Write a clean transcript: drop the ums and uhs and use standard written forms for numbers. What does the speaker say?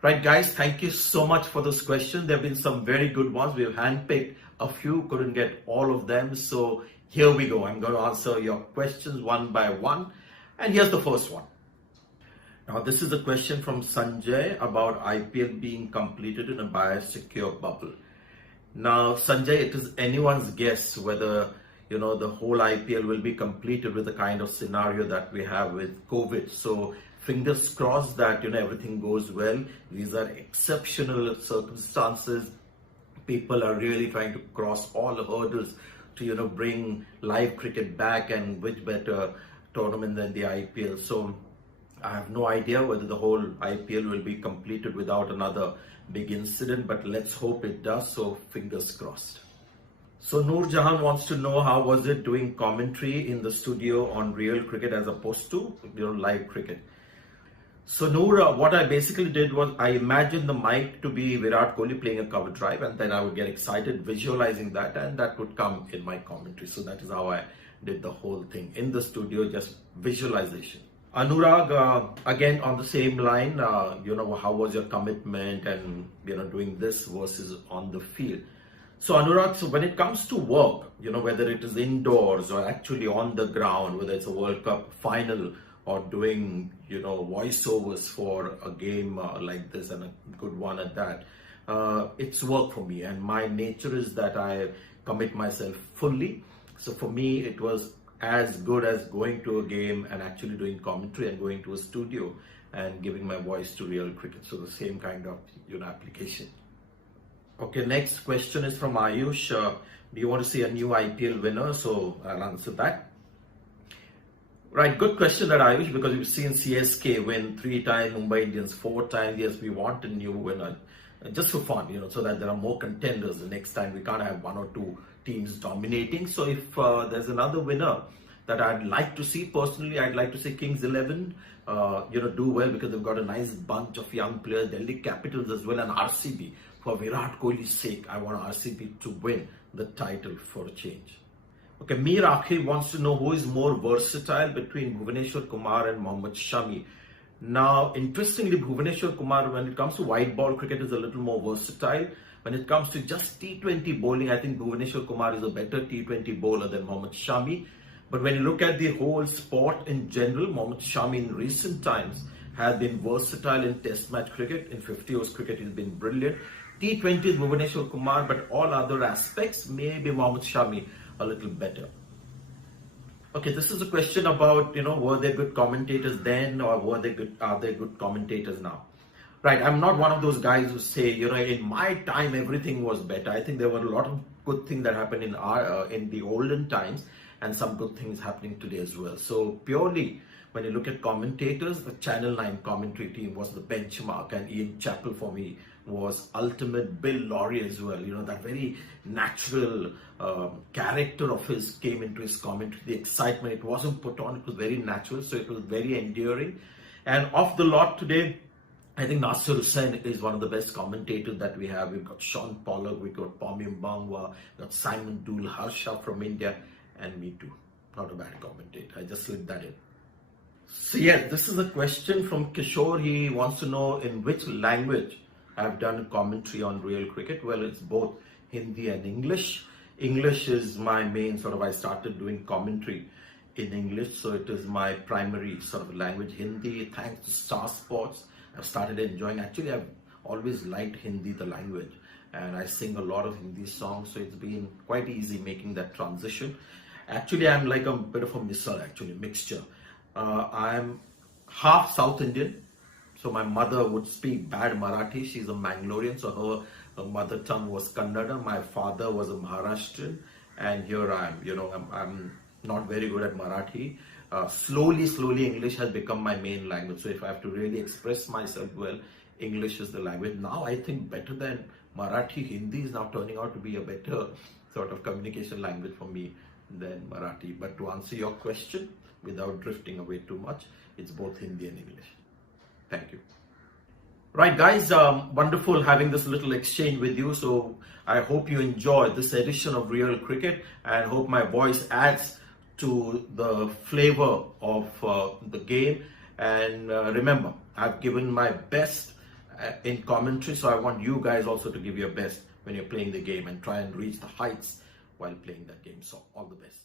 Right, guys, thank you so much for this question. There have been some very good ones. We've handpicked a few, couldn't get all of them. So here we go. I'm going to answer your questions one by one. And here's the first one. Now, this is a question from Sanjay about IPL being completed in a biosecure bubble. Now, Sanjay, it is anyone's guess whether the whole IPL will be completed with the kind of scenario that we have with COVID. So fingers crossed that everything goes well. These are exceptional circumstances. People are really trying to cross all the hurdles to bring live cricket back, and which better tournament than the IPL. So I have no idea whether the whole IPL will be completed without another big incident, but let's hope it does. So fingers crossed. So Noor Jahan wants to know, how was it doing commentary in the studio on real cricket as opposed to live cricket? So Noor, what I basically did was I imagined the mic to be Virat Kohli playing a cover drive, and then I would get excited visualizing that, and that would come in my commentary. So that is how I did the whole thing in the studio, just visualization. Anurag, again on the same line, how was your commitment and doing this versus on the field? So Anurag, so when it comes to work, whether it is indoors or actually on the ground, whether it's a World Cup final or doing, voiceovers for a game like this, and a good one at that, it's work for me. And my nature is that I commit myself fully. So for me, it was as good as going to a game and actually doing commentary and going to a studio and giving my voice to real cricket. So the same kind of, application. Okay, next question is from Ayush. Do you want to see a new IPL winner? So I'll answer that. Right, good question that Ayush, because we've seen CSK win 3 times, Mumbai Indians 4 times. Yes, we want a new winner, just for fun, so that there are more contenders the next time. We can't have 1 or 2 teams dominating. So if there's another winner that I'd like to see, personally, I'd like to see Kings 11, do well, because they've got a nice bunch of young players, Delhi Capitals as well, and RCB. For Virat Kohli's sake, I want RCB to win the title for a change. Okay, Mir Akhir wants to know who is more versatile between Bhuvaneshwar Kumar and Mohammad Shami. Now, interestingly, Bhuvaneshwar Kumar, when it comes to white ball cricket, is a little more versatile. When it comes to just T20 bowling, I think Bhuvaneshwar Kumar is a better T20 bowler than Mohammad Shami. But when you look at the whole sport in general, Mohammad Shami in recent times has been versatile in test match cricket. In 50 overs cricket, he's been brilliant. T20 is Bhuvaneshwar Kumar, but all other aspects, maybe Mohammad Shami a little better. Okay, this is a question about, were they good commentators then, or are they good commentators now? Right, I'm not one of those guys who say, in my time everything was better. I think there were a lot of good things that happened in the olden times, and some good things happening today as well. So purely, when you look at commentators, the Channel 9 commentary team was the benchmark, and Ian Chappell for me was ultimate. Bill Lawry as well, that very natural character of his came into his commentary. The excitement, it wasn't put on, it was very natural, so it was very endearing. And of the lot today, I think Nasir Hussain is one of the best commentators that we have. We've got Sean Pollock, we've got Pommy Mbangwa, we've got Simon Dool, Harsha from India, and me too. Not a bad commentator, I just slipped that in. So yeah, this is a question from Kishore. He wants to know in which language I've done commentary on real cricket. Well, it's both Hindi and English. English is my main I started doing commentary in English, so it is my primary language. Hindi, thanks to Star Sports, I've started enjoying. Actually, I've always liked Hindi, the language, and I sing a lot of Hindi songs, so it's been quite easy making that transition. Actually, I'm like a bit of a mixture. I'm half South Indian. So my mother would speak bad Marathi. She's a Mangalorean, so her mother tongue was Kannada. My father was a Maharashtrian, and here I am. I'm not very good at Marathi. Slowly, English has become my main language. So if I have to really express myself well, English is the language. Now I think better than Marathi, Hindi is now turning out to be a better communication language for me than Marathi. But to answer your question, without drifting away too much, it's both Hindi and English. Thank you. Right, guys, wonderful having this little exchange with you. So I hope you enjoyed this edition of Real Cricket, and hope my voice adds to the flavor of the game. And remember, I've given my best in commentary. So I want you guys also to give your best when you're playing the game and try and reach the heights while playing that game. So all the best.